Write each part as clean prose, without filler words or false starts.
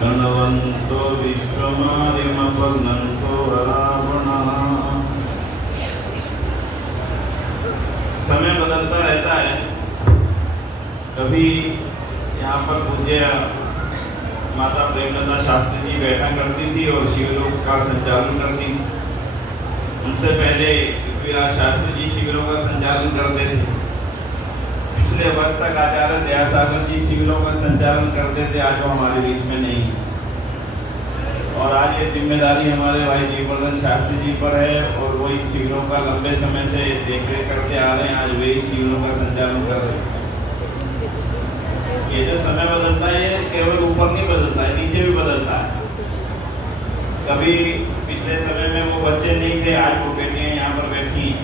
गणवन्तो विश्वमार्यमपन्नन्तो रावणः। समय बदलता रहता है। कभी यहाँ पर पूज्य माता प्रेमलता शास्त्री जी बैठा करती थी और शिविरों का संचालन करती थी। उनसे पहले पृथ्वीराज शास्त्री जी शिविरों का संचालन करते थे। पिछले वर्ष तक आचार्य दयासागर जी शिविरों का संचालन करते थे। आज वो हमारे बीच में नहीं है और आज ये जिम्मेदारी हमारे भाई जीवर्धन शास्त्री जी पर है और वो इन शिविरों का लंबे समय से देखरेख करते आ रहे हैं। आज वे शिविरों का संचालन कर रहे हैं। ये जो समय बदलता है ये केवल ऊपर नहीं बदलता है, नीचे भी बदलता है। कभी पिछले समय में वो बच्चे नहीं थे, आज वो बेटियां यहाँ पर बैठी हैं।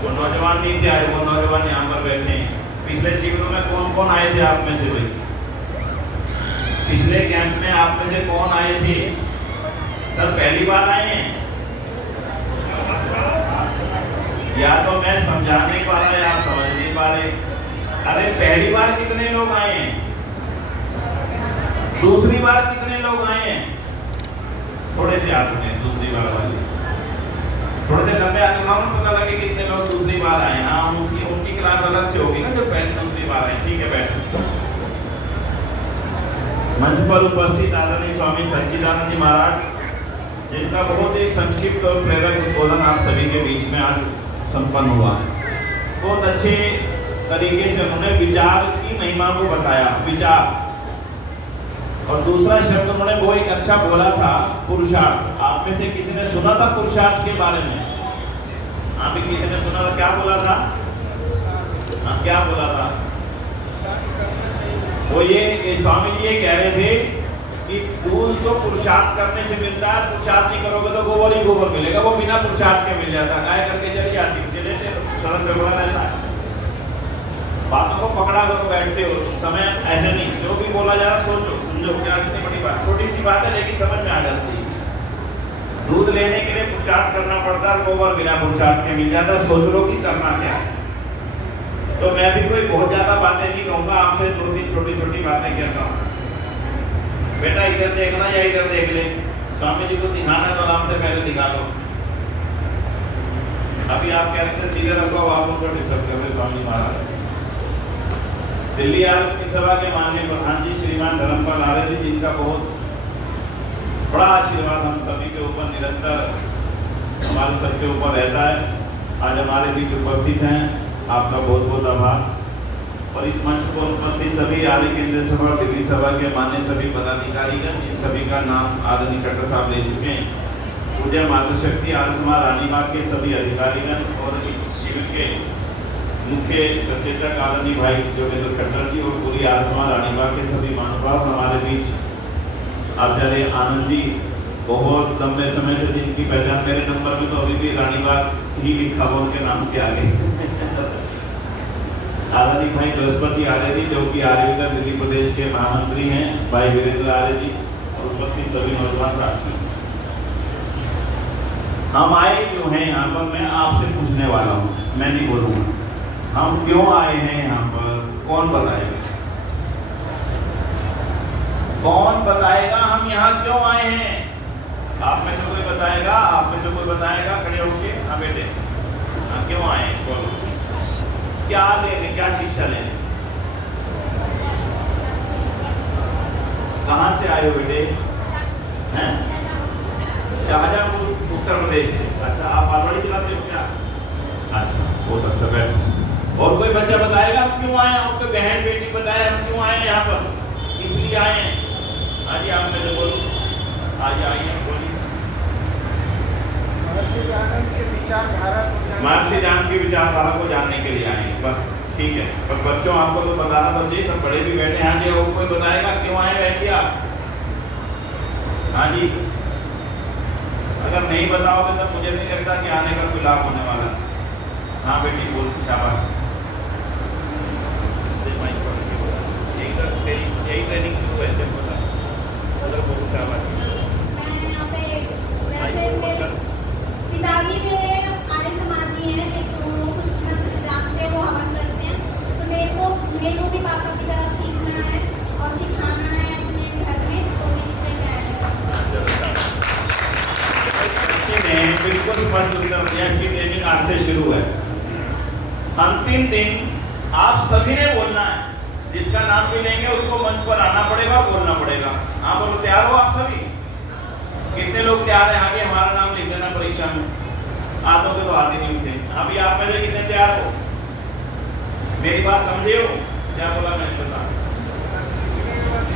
वो नौजवान नहीं थे, आज वो नौजवान यहाँ पर बैठे हैं। पिछले शिविरों में कौन कौन आए थे आप में से? भाई पिछले कैंप में आप में से कौन आए थे? सर पहली बार आए हैं? या तो मैं समझा नहीं पा रहा या आप समझ नहीं पा रहे। अरे पहली बार कितने लोग आए हैं? दूसरी बार कितने लोग आए हैं? थोड़े से हाथ उठाएं दूसरी बार वाले, थोड़े से लंबे हाथ उठाओ ना, पता लगे कितने लोग दूसरी बार आए। हाँ उनकी क्लास अलग से होगी ना जो पहले दूसरी बार आए। ठीक है बैठो। मंच पर उपस्थित आदरणीय स्वामी सच्चिदानंद जी महाराज, जिनका बहुत ही संक्षिप्त और प्रेरक उद्बोधन आप सभी के बीच में आज संपन्न हुआ है। बहुत अच्छे तरीके से उन्होंने विचार की महिमा को बताया, विचार। और दूसरा शब्द उन्होंने वो एक अच्छा बोला था, पुरुषार्थ। आप में से किसी ने सुना था पुरुषार्थ के बारे में? आप में किसी ने सुना था? क्या बोला था? हाँ क्या बोला था? वो ये स्वामी जी ये कह रहे थे कि फूल तो पुरुषार्थ करने से मिलता है, पुरुषार्थ नहीं करोगे तो गोबर ही गोबर मिलेगा। वो बिना पुरुषार्थ के मिल जाता है। गाय करके चली जाती, चले सड़क पे बड़ा रहता है। बातों को पकड़ा करो, बैठते हो समय ऐसे नहीं, जो भी बोला जा रहा सोचो समझो। क्या इतनी बड़ी बात, छोटी सी बात है लेकिन समझ में आ जाती है। दूध लेने के लिए पुरुषार्थ करना पड़ता है, गोबर बिना पुरुषार्थ के मिल जाता है। सोच लो कि करना क्या है। तो मैं भी कोई बहुत ज्यादा बातें नहीं कहूँगा, आपसे दो तीन छोटी छोटी बातें कहता हूँ। बेटा इधर देखना या इधर देख ले, स्वामी जी को दिखाना है तो आराम से पहले दिखा दो। अभी आप कह रहे थे सीधे रखो, आप उनको डिस्टर्ब कर रहे स्वामी महाराज। दिल्ली आरोग्य सभा के माननीय प्रधान जी श्रीमान धर्मपाल आर्य जी, जिनका बहुत बड़ा आशीर्वाद हम सभी के ऊपर निरंतर हमारे सबके ऊपर रहता है, आज हमारे बीच उपस्थित हैं। आपका बहुत बहुत आभार। और इस मंच पर उपस्थित सभी आर्य केंद्रीय सभा दिल्ली सभा के मान्य सभी पदाधिकारीगण, इन सभी का नाम आदरणीय खट्टर साहब ले चुके हैं। पूज्य मातृशक्ति आर्य समाज रानीबाग के सभी अधिकारीगण और इस शिविर के मुख्य सचेतक आदरणीय भाई जोगेंद्र खट्टर जी और पूरी आर्य समाज रानीबाग के सभी महानुभाव हमारे बीच। आचार्य आनंद जी बहुत लंबे समय से, जिनकी पहचान मेरे नंबर में तो अभी भी रानीबाग ही लिखा हुआ उनके नाम के आगे। आदरणीय भाई बृहस्पति आर्य जी जो कि आर्यविका दिल्ली प्रदेश के महामंत्री हैं, भाई वीरेंद्र आर्य जी और उपस्थित सभी नौजवान साथी। हम आए क्यों हैं यहाँ पर, मैं आपसे पूछने वाला हूँ, मैं नहीं बोलूँगा। हम क्यों आए हैं यहाँ पर, कौन बताएगा? कौन बताएगा हम यहाँ क्यों आए हैं? आप में से कोई बताएगा? आप में से कोई बताएगा? खड़े होके हाँ बेटे, हाँ क्यों आए हैं बोलो। क्या लेने, क्या शिक्षा लेने? कहाँ से आए हो बेटे? हैं? शाहजहांपुर उत्तर प्रदेश से। अच्छा आप बालवाड़ी चलाते हो क्या? अच्छा बहुत अच्छा। बैठो। और कोई बच्चा बताएगा हम क्यों आए? और कोई बहन बेटी बताए हम क्यों आए यहाँ पर, इसलिए आए हैं? हाँ जी आप मेरे बोलो, आज आइए बोलिए। महर्षि ज्ञान की विचारधारा को जानने के लिए आए हैं बस। ठीक है, पर बच्चों आपको तो बताना तो चाहिए, सब बड़े भी बैठे हैं। हाँ जी और कोई बताएगा क्यों आए बैठिए आप? हाँ जी अगर नहीं बताओगे तो मुझे नहीं लगता कि आने का कोई लाभ होने वाला। हाँ बेटी बोल, शाबाश। यही ट्रेनिंग शुरू है जब बोला अगर बहुत शाबाश। पिताजी मेरे आर्य समाजी हैं, तो कुछ जानते हैं, वो हवन करते हैं। तो मेरे को भी पापा की तरह सीखना है और सिखाना है अपने घर में। अंतिम दिन आप सभी ने बोलना है, जिसका नाम भी लेंगे उसको मंच पर आना पड़ेगा और बोलना पड़ेगा। हाँ बोलो, तैयार हो आप सभी? कितने लोग तैयार हैं? आगे हमारा नाम लिख देना परीक्षा में। आधों के तो हाथ ही नहीं उठे। अभी आप में से कितने तैयार हो? मेरी बात समझे हो? क्या बोला मैं बता,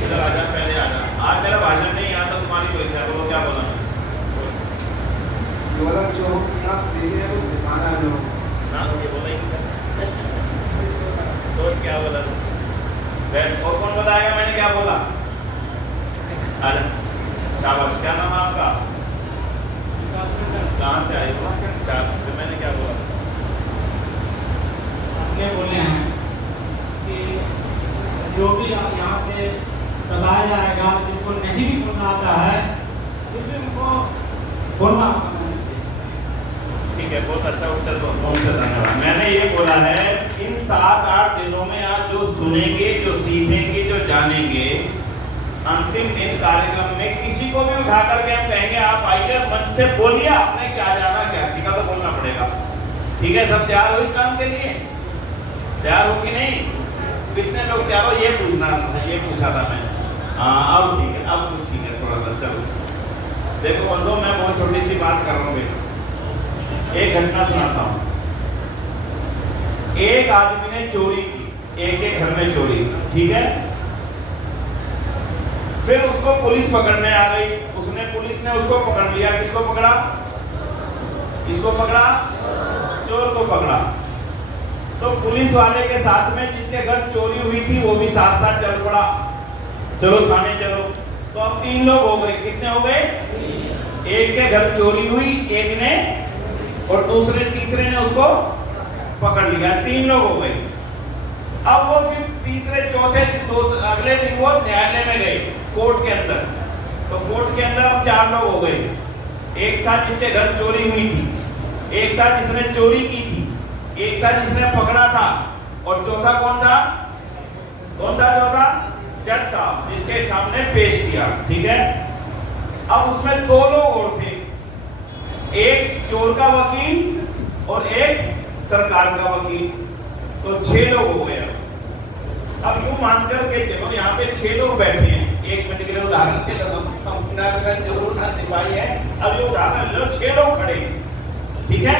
इधर आजा, पहले आजा। आज मेरा भाषण नहीं, यहाँ तक तुम्हारी परीक्षा। बोलो क्या बोला मैं? बोला जो ना सीखने को सिखाना जो ना ये बोला ही नहीं। सोच क्या बोला? बैठ। और कौन बताएगा मैंने क्या बोला? आजा, शाबाश। क्या नाम है आपका? कहाँ से आए हो? तो मैंने क्या बोला? ये बोले हैं कि जो भी आप यहाँ से चलाया जाएगा, जिनको नहीं भी बोलना आता है फिर भी उनको बोलना आता है। ठीक है, बहुत अच्छा उत्तर तो बहुत धन्यवाद। मैंने ये बोला है इन 7-8 दिनों में आप जो सुनेंगे, जो सीखेंगे, जो जानेंगे, अंतिम दिन कार्यक्रम में किसी को भी उठा करके हम कहेंगे आप आइए मंच से बोलिए आपने क्या जाना क्या सीखा, तो बोलना पड़ेगा। ठीक है, सब तैयार हो इस काम के लिए? तैयार हो कि नहीं? कितने लोग तैयार हो? ये पूछना था, ये पूछा था मैं। हाँ अब ठीक है, अब कुछ ठीक है थोड़ा सा। चलो देखो बंधु, मैं बहुत छोटी सी बात कर रहा हूँ बेटा। एक घटना सुनाता हूँ। एक आदमी ने चोरी की, एक एक घर में चोरी की, ठीक है। फिर उसको पुलिस पकड़ने आ गई। पुलिस ने उसको पकड़ लिया। किसको पकड़ा? किसको पकड़ा? चोर को पकड़ा। तो पुलिस वाले के साथ में जिसके घर चोरी हुई थी वो भी साथ साथ चल पड़ा, चलो थाने चलो। तो अब 3 लोग हो गए। कितने हो गए? एक के घर चोरी हुई, एक ने और तीसरे ने उसको पकड़ लिया, 3 लोग हो गए। अब वो फिर तीसरे चौथे दिन अगले दिन वो न्यायालय में गए, कोर्ट के अंदर। तो कोर्ट के अंदर अब 4 लोग हो गए। एक था जिसके घर चोरी हुई थी, एक था जिसने चोरी की थी, एक था जिसने पकड़ा था, और चौथा कौन था? कौन था चौथा? जज साहब, जिसके सामने पेश किया। ठीक है। अब उसमें 2 लोग और थे, एक चोर का वकील और एक सरकार का वकील। तो 6 लोग हो गए। अब यूं मानकर के चलो यहाँ पे 6 लोग बैठे हैं। 1 मिनट के लिए उदाहरण के लिए जरूर ना सिपाही है। अब ये उदाहरण लो, 6 लोग खड़े हैं, ठीक है।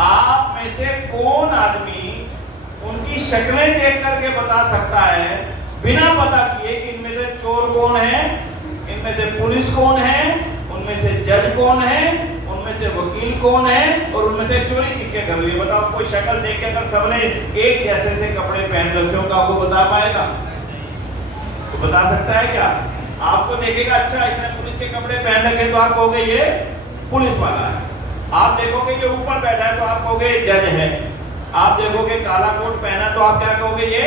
आप में से कौन आदमी उनकी शक्लें देख करके बता सकता है बिना पता किए कि इनमें से चोर कौन है, इनमें से पुलिस कौन है, उनमें से जज कौन है, उनमें से वकील कौन है, और उनमें से चोरी किसके कर रही है? बताओ। कोई शक्ल देख के अगर सबने एक जैसे से कपड़े पहन रखे हो तो आपको बता पाएगा? तो बता सकता है क्या? आपको देखेगा अच्छा इसने पुलिस के कपड़े पहन रखे तो आप कहोगे ये पुलिस वाला है। आप देखोगे ये ऊपर बैठा है तो आप कहोगे जज है। आप देखोगे काला कोट पहना तो आप क्या कहोगे ये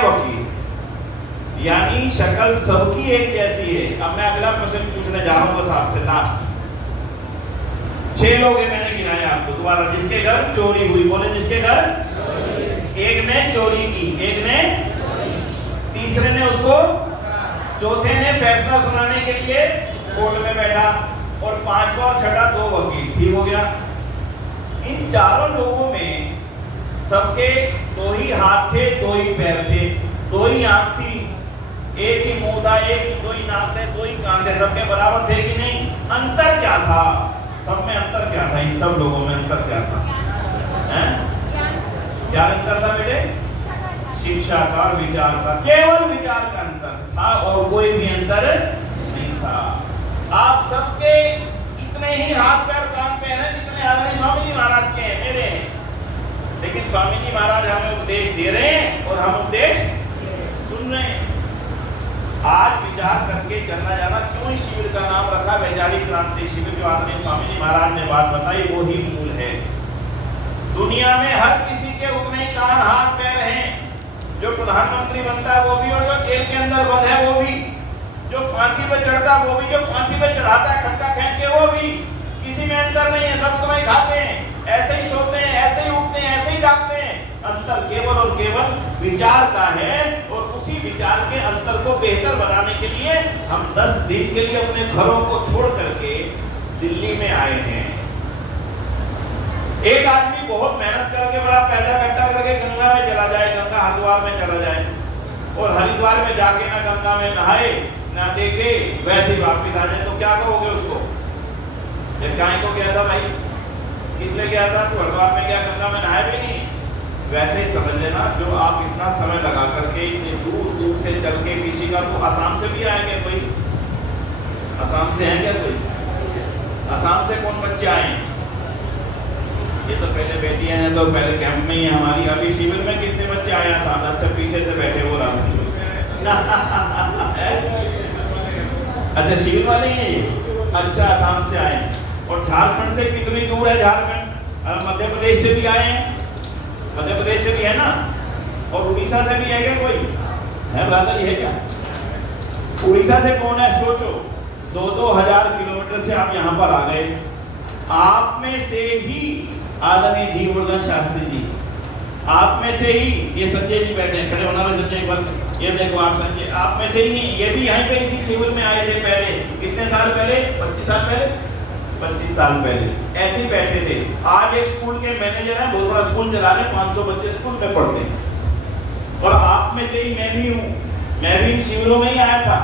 वकील। यानी शक्ल सबकी एक जैसी है। अब मैं अगला प्रश्न पूछने जा रहा हूं बस आपसे, लास्ट। 6 लोग हैं, मैंने गिनाया आपको दोबारा। जिसके घर चोरी हुई, बोले जिसके घर, एक ने चोरी की, एक ने, तीसरे ने उसको, चौथे ने फैसला सुनाने के लिए कोर्ट में बैठा, और 5वां और 6ठा 2 वकील। ठीक हो गया। इन चारों लोगों में सबके 2 ही हाथ थे, 2 ही पैर थे, 2 ही आंख थी, एक ही मुंह था, एक ही 2 ही नाक थे, 2 ही कान थे। सबके बराबर थे कि नहीं? अंतर क्या था? सब में अंतर क्या था? इन सब लोगों में अंतर क्या था? हैं? क्या अंतर था बेटे? शिक्षा का और विचार का, केवल विचार का अंतर था, और कोई भी अंतर नहीं था। आप सबके इतने ही हाथ पैर कान पे हैं जितने आदरणीय स्वामी जी महाराज के हैं, मेरे हैं। लेकिन स्वामी जी महाराज हमें उपदेश दे रहे हैं और हम उपदेश सुन रहे हैं। आज विचार करके चलना जाना। क्यों इस शिविर का नाम रखा वैचारिक क्रांति शिविर? जो आदरणीय स्वामी जी महाराज ने बात बताई वो ही मूल है। दुनिया में हर किसी के उतने ही कान हाथ पैर हैं। जो प्रधानमंत्री बनता है वो भी, और जो जेल के अंदर बंद है वो भी, जो फांसी पे चढ़ता है वो भी, जो फांसी पे चढ़ाता है खटका खींच के वो भी। किसी में अंतर नहीं है, सब उतना ही खाते हैं, ऐसे ही सोते हैं, ऐसे ही उठते हैं, ऐसे ही जागते हैं। अंतर केवल और केवल विचार का है, और उसी विचार के अंतर को बेहतर बनाने के लिए हम 10 दिन के लिए अपने घरों को छोड़ करके दिल्ली में आए हैं। एक आदमी बहुत मेहनत करके बड़ा पैसा इकट्ठा करके गंगा में चला जाए, गंगा हरिद्वार में चला जाए और हरिद्वार में जाके ना गंगा में नहाए ना देखे, वैसे ही वापस आ जाए, तो क्या कहोगे उसको? जब गाय को गया था भाई, इसलिए गया था तो हरिद्वार में गया, गंगा में नहाए भी नहीं। वैसे ही समझ लेना, जो आप इतना समय लगा करके इतने दूर दूर से चल के, किसी का तो आसाम से भी आएंगे, कोई आसाम से है क्या? कोई आसाम से कौन बच्चे आए? ये तो पहले बेटियां हैं तो पहले कैंप में ही है हमारी। अभी शिविर में कितने बच्चे आए आसाम? अच्छा पीछे से बैठे वो अच्छा शिविर वाले ही हैं ये? अच्छा आसाम से आए। और झारखंड से कितनी दूर है झारखंड? मध्य प्रदेश से भी आए हैं, मध्य प्रदेश से भी है ना, और उड़ीसा से भी है क्या कोई? है ब्रदर, ये है क्या? उड़ीसा से कौन है? सोचो, 2-2 हजार किलोमीटर से आप यहाँ पर आ गए। आप में से ही आदरणीय जीवर्धन शास्त्री जी, आप में से ही ये संजय जी बैठे हैं, खड़े होना में संजय पर, ये देखो आप संजय, आप में से ही ये भी यहीं पे इसी शिविर में आए थे पहले। कितने साल पहले? 25 साल पहले, 25 साल पहले ऐसे ही बैठे थे। आज एक स्कूल के मैनेजर हैं, बहुत बड़ा स्कूल चला रहे, 500 बच्चे स्कूल में पढ़ते हैं। और आप में से ही मैं भी हूँ, मैं भी इन शिविरों में ही आया था।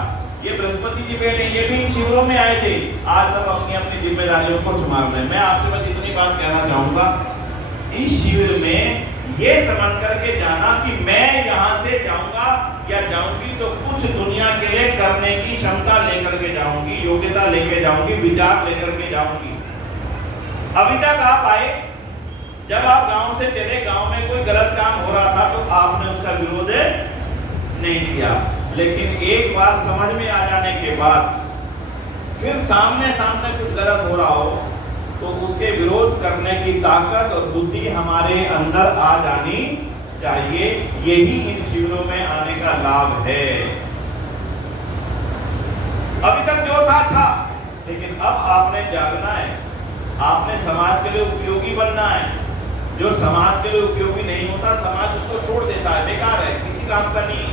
ये बृहस्पति जी बैठे, ये भी इन शिविरों में आए थे। आज सब अपनी अपनी जिम्मेदारियों को संभाल रहे हैं। मैं आपसे बस इतनी बात कहना चाहूंगा, इस शिविर में ये समझ करके जाना कि मैं यहाँ से जाऊंगा या जाऊंगी तो कुछ दुनिया के लिए करने की क्षमता लेकर के जाऊंगी, योग्यता लेकर जाऊंगी, विचार लेकर के जाऊंगी। अभी तक आप आए, जब आप गांव से चले, गांव में कोई गलत काम हो रहा था तो आपने उसका विरोध नहीं किया, लेकिन एक बार समझ में आ जाने के बाद फिर सामने सामने कुछ गलत हो रहा हो तो उसके विरोध करने की ताकत और बुद्धि हमारे अंदर आ जानी चाहिए। यही इन शिविरों में आने का लाभ है। अभी तक जो था, लेकिन अब आपने जागना है, आपने समाज के लिए उपयोगी बनना है। जो समाज के लिए उपयोगी नहीं होता, समाज उसको छोड़ देता है, बेकार है, किसी काम का नहीं।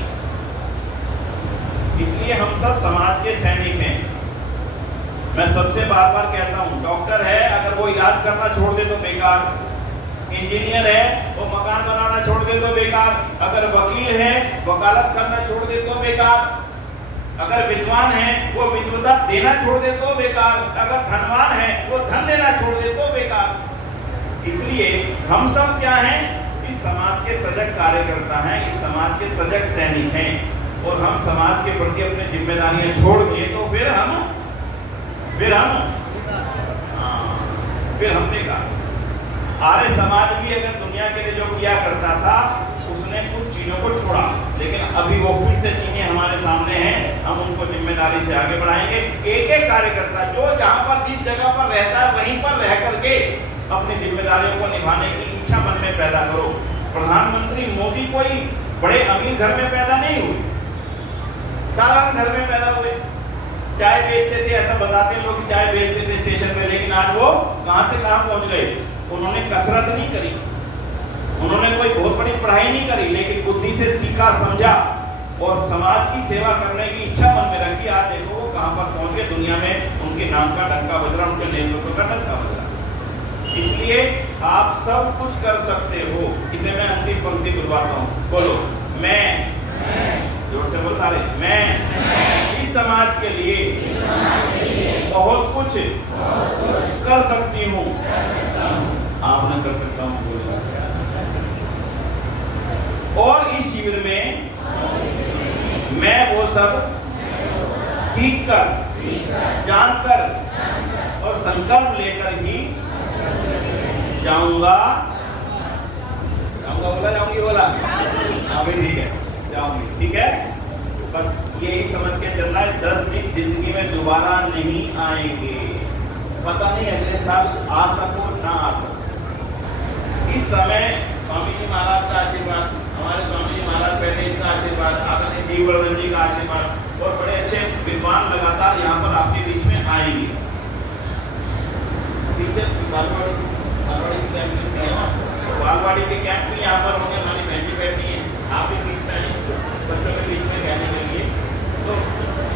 इसलिए हम सब समाज के सैनिक हैं। मैं सबसे बार बार कहता हूँ, डॉक्टर है अगर वो इलाज करना छोड़ दे तो बेकार, इंजीनियर है वो मकान बनाना छोड़ दे तो बेकार, अगर वकील है वकालत करना छोड़ दे तो बेकार, अगर विद्वान है वो विद्वता देना छोड़ दे तो बेकार, अगर धनवान है वो धन लेना छोड़ दे तो बेकार। इसलिए हम सब क्या हैं? इस समाज के सजग कार्यकर्ता हैं, इस समाज के सजग सैनिक हैं, और हम समाज के प्रति अपनी जिम्मेदारियां छोड़ दिए तो फिर हमने कहा आर्य समाज भी अगर दुनिया के लिए जो किया करता था उसने कुछ चीजों को छोड़ा, लेकिन अभी वो फिर से चीजें हमारे सामने हैं, हम उनको जिम्मेदारी से आगे बढ़ाएंगे। एक एक कार्यकर्ता जो जहां पर जिस जगह पर रहता है वहीं पर रह करके अपनी जिम्मेदारियों को निभाने की इच्छा मन में पैदा करो। प्रधानमंत्री मोदी कोई बड़े अमीर घर में पैदा नहीं हुए, साधारण घर में पैदा हुए। चाय बेचते थे, ऐसा बताते हैं लोग, चाय बेचते थे स्टेशन पे, लेकिन आज वो कहां से कहां पहुंच गए। उन्होंने कसरत नहीं करी, उन्होंने कोई बहुत बड़ी पढ़ाई नहीं करी, लेकिन बुद्धि से सीखा, समझा और समाज की सेवा करने की इच्छा मन में रखी। आज देखो वो कहां पर पहुंच गए, दुनिया में उनके नाम का डंका बज रहा, उनके नेतृत्व का डंका बज रहा। इसलिए आप सब कुछ कर सकते हो। इसे मैं अंतिम पंक्ति बुलवाता हूँ, बोलो मैं, जोर से बोल सारे, मैं इस समाज के लिए बहुत कुछ कर सकती हूँ। आप न कर सकता हूँ बोले। और इस शिविर में मैं वो सब सीखकर, जानकर और संकल्प लेकर ही जाऊंगा। बोला जाऊंगी, बोला हाँ भी ठीक है, जाऊंगी, ठीक है। बस यही समझ के चलना है, 10 दिन जिंदगी में दोबारा नहीं आएंगे। पता नहीं अगले साल आ सको ना आ सको। इस समय स्वामी जी महाराज का आशीर्वाद, हमारे स्वामी जी महाराज बैठे, इनका आशीर्वाद, आदरणीय जीवर्धन जी का आशीर्वाद और बड़े अच्छे विद्वान लगातार यहाँ पर आपके बीच में आएंगे। बालवाड़ी के कैंप भी यहाँ पर होंगे, हमारी बहन भी बैठी है, आप भी बीच में आए बच्चों के बीच में कहने के लिए। तो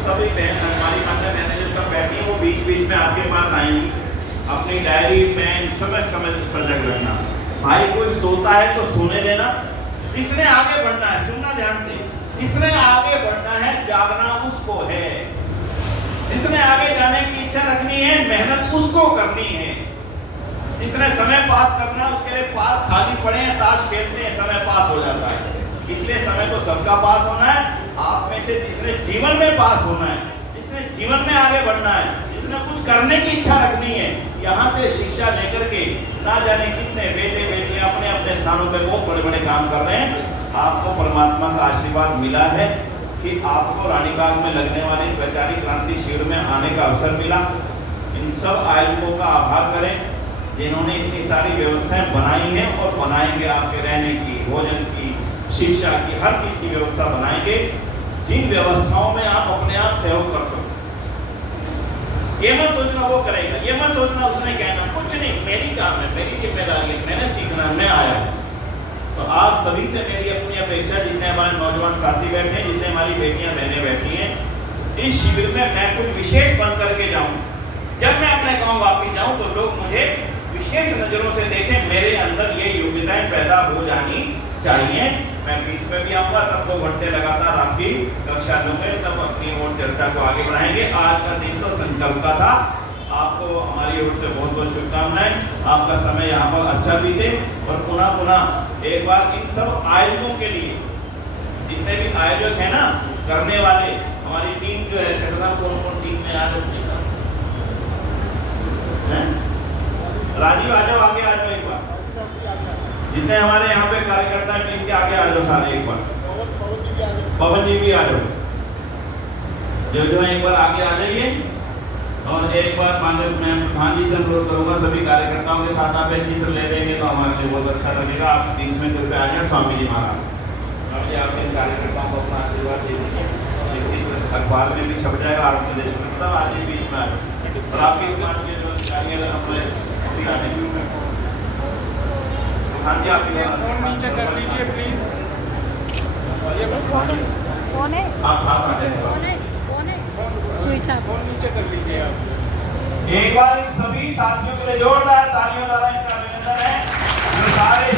सभी बहन, हमारी माता बहनें जो सब बैठी हैं वो बीच बीच में आपके पास आएंगी अपनी डायरी पेन समय समय सजग रहना। भाई कोई सोता है तो सोने देना। जिसने आगे बढ़ना है, सुनना ध्यान से, जिसने आगे बढ़ना है जागना उसको है। जिसने आगे जाने की इच्छा रखनी है मेहनत उसको करनी है। जिसने समय पास करना उसके लिए पार्क खाली पड़े हैं, ताश खेलते हैं, समय पास हो जाता है। इसलिए समय तो सबका पास होना है। आप में से जिसने जीवन में पास होना है, जिसने जीवन में आगे बढ़ना है, जिसने कुछ करने की इच्छा रखनी है, यहाँ से शिक्षा लेकर के ना जाने कितने बेटे बेटियां अपने अपने स्थानों पे बहुत बड़े बड़े काम कर रहे हैं। आपको परमात्मा का आशीर्वाद मिला है कि आपको रानीबाग में लगने वाली वैचारिक क्रांति शिविर में आने का अवसर मिला। इन सब आयोजकों का आभार करें जिन्होंने इतनी सारी व्यवस्थाएं बनाई हैं और बनाएंगे। आपके रहने की, भोजन की, शिक्षा की, हर चीज की व्यवस्था बनाएंगे, जिन व्यवस्थाओं में आप अपने आप सहयोग कर सकते। ये मत सोचना वो करेगा, ये मत सोचना उसने कहना, कुछ नहीं, मेरी काम है, मेरी जिम्मेदारी है, मैंने सीखना, मैं आया। तो आप सभी से मेरी अपनी अपेक्षा, जितने हमारे नौजवान साथी बैठे हैं, जितने हमारी बेटियां बहनें बैठी हैं, इस शिविर में मैं कुछ विशेष बन करके जाऊं। जब मैं अपने गांव वापस जाऊं तो लोग मुझे विशेष नजरों से देखें, मेरे अंदर ये योग्यताएं पैदा हो जानी चाहिए। मैं बीच में भी आऊंगा, तब 2 घंटे लगातार आपकी कक्षा लूंगे, तब अपनी और चर्चा को आगे बढ़ाएंगे। आज का दिन तो संकल्प का था। आपको हमारी ओर से बहुत बहुत शुभकामनाएं। आपका समय यहाँ पर अच्छा बीते और पुनः पुनः एक बार इन सब आयोजकों के लिए, जितने भी आयोजक है ना करने वाले, हमारी टीम जो है, कौन कौन टीम में आयोजक राजीव आ जाओ, आगे आ जाओ एक बार। जितने हमारे यहाँ पे कार्यकर्ता टीम के आगे आ जाओ सारे एक बार। पवन जी भी आ जाओ, जो है एक बार आगे आ जाइए। और एक बार माननीय मैं प्रधान जी से अनुरोध करूंगा, सभी कार्यकर्ताओं के साथ आप एक चित्र ले लेंगे तो हमारे लिए बहुत अच्छा लगेगा। आप बीच में सिर पे आ जाए। स्वामी जी महाराज, स्वामी जी आप इन कार्यकर्ताओं को अपना आशीर्वाद दे दीजिए। एक चित्र अखबार में भी छप जाएगा, और प्रदेश में सब आज ही बीच में आ जाए। और आपके समाज के जो अधिकारी अपने हाँ जी, आप नीचे कर लीजिए प्लीज। कौन है? स्विच आप नीचे कर लीजिए आप। एक बार इन सभी साथियों के लिए जोरदार तालियों द्वारा इनका अभिनंदन है। जो सारे